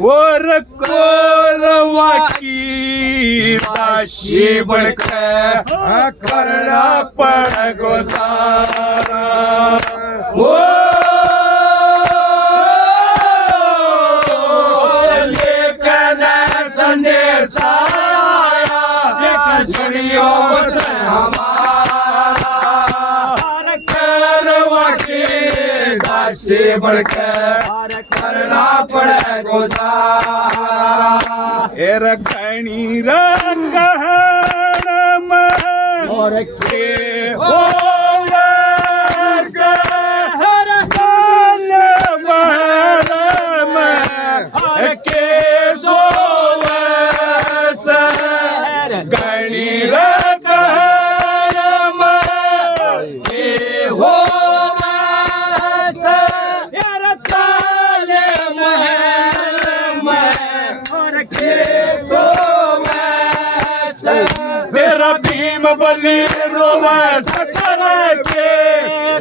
वर कोरवा की दाशी बड़क करना पड़ गोतारा वो लेकिन संदेश आया सुनियो हमारा करवा की दाशी बड़क करना पड़े गोतारा एर घणी रंगहण और के हो हर काल महरम के सोवस घणी रंगहण के हो भीम बली रोवे सकर के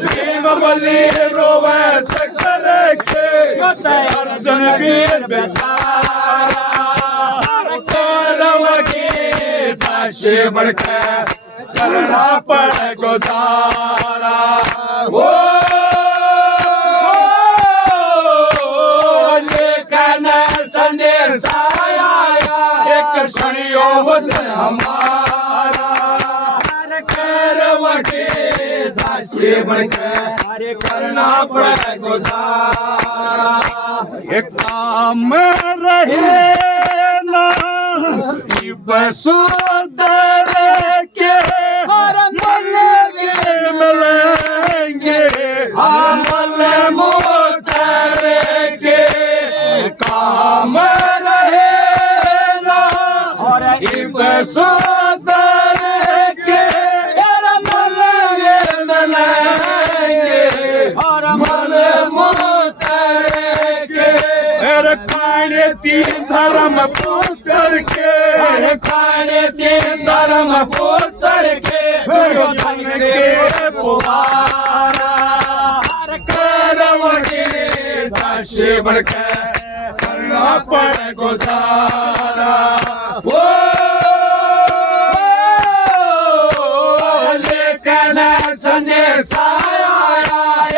भीम बली रोवे सकर के अर्जुन वीर बेचारा कौरव की दाशी बड़क करना पड़े गोतारा वो लेकिन संदेश आया एक सुनियो वचन हमारा दाशी बड़क करना पड़े गोतारा एक काम रहे ना बसुदर के मिलेंगे मल मोतर के काम रहे ना और बसुदर के खाने तीन धर्म पुत्र के खाने तीन धर्म पुत्र के धन के पुकारा करम के दाशी बड़क करना पड़े गोतारा वो लेकिन संदेश आया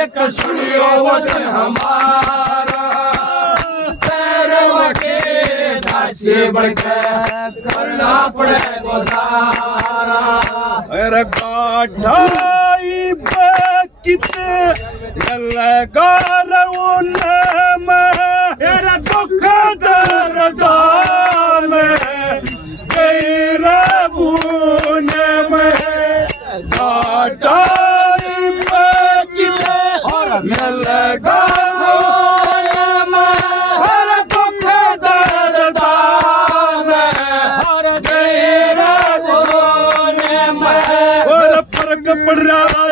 एक सुनियो वचन हमारा दाशी बड़क करना पड़े गोतारा अरे गाढ़ाई कित लगार मेरा दुख दर्दान तेरा बून में गाढ़ाई कित लगा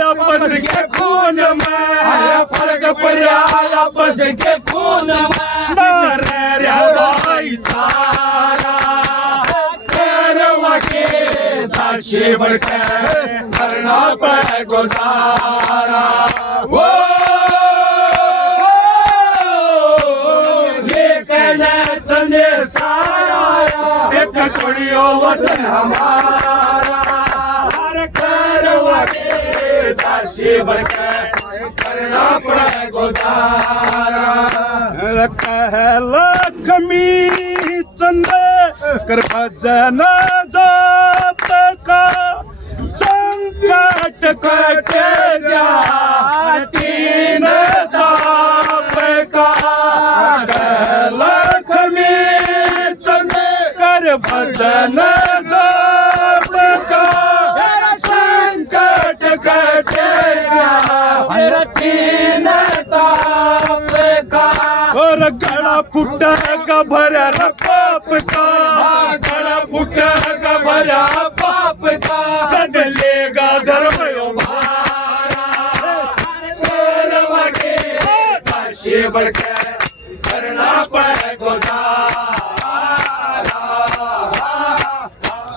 आपस के खून में फर्क पड़ा आपस के खून में करवा के दाशी बड़क करना पड़े गोतारा वो लेकिन संदेश आया एक सुनियो वचन हमारा दाशी बड़क करना पड़े गोतारा कह लक्ष्मी चंद कर भजन जाप का संकट कट जा तीन दाप का कह लक्ष्मी चंद कर भजन जाप का और गड़ा फुटा का भरा पाप का